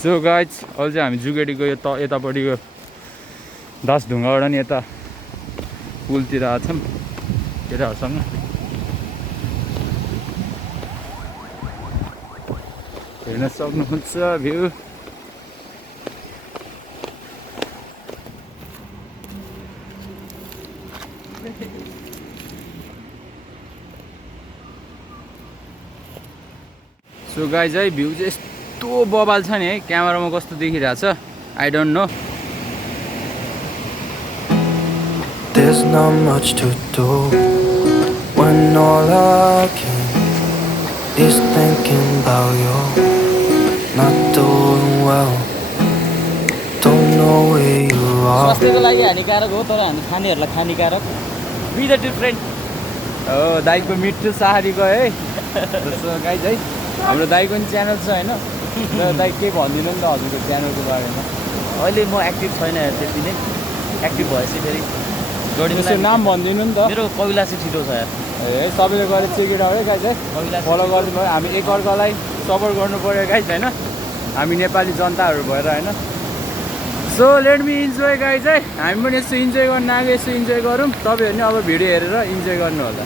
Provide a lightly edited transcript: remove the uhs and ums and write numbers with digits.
So guys अहिले चाहिँ हामी जुगेडीको यतापट्टिको दासढुङ्गाबाट नि यता पुलतिर आएको छौँ केटाहरूसँग। हेर्न सक्नुहुन्छ भ्यू। सो गाइज है भ्यू चाहिँ यस्तो बबाल छ नि है, क्यामेरामा कस्तो देखिरहेछ I don't know. There's not much to do when all I can is thinking about you. Not doing well, don't know where you are. स्वास्थ्यको लागि हानिकारक हो तर हामी खानेहरूलाई हानिकारक बी द डिफरेन्ट हो। दाइको मिठो साहारीको है जस्तो गाइज है हाम्रो दाइको नि च्यानल छ होइन, र दाइ केही भनिदिनु नि त हजुरको च्यानलको बारेमा। अहिले म एक्टिभ छैन त्यति नै, एक्टिभ भएपछि फेरि त्यसको नाम भनिदिनु नि त। मेरो पहिला चाहिँ छिटो छ यार। ए सबैले गरेर चेक इट आउट है गाइज है, फलो गरिदिनु भयो। हामी एकअर्कालाई सपोर्ट गर्नु पऱ्यो गाइज होइन, हामी नेपाली जनताहरू भएर होइन। So let me enjoy guys है, हामी पनि यस्तो इन्जोय गर्न आएको, यस्तो इन्जोय गरौँ। तपाईँहरू नि अब भिडियो हेरेर इन्जोय गर्नु होला।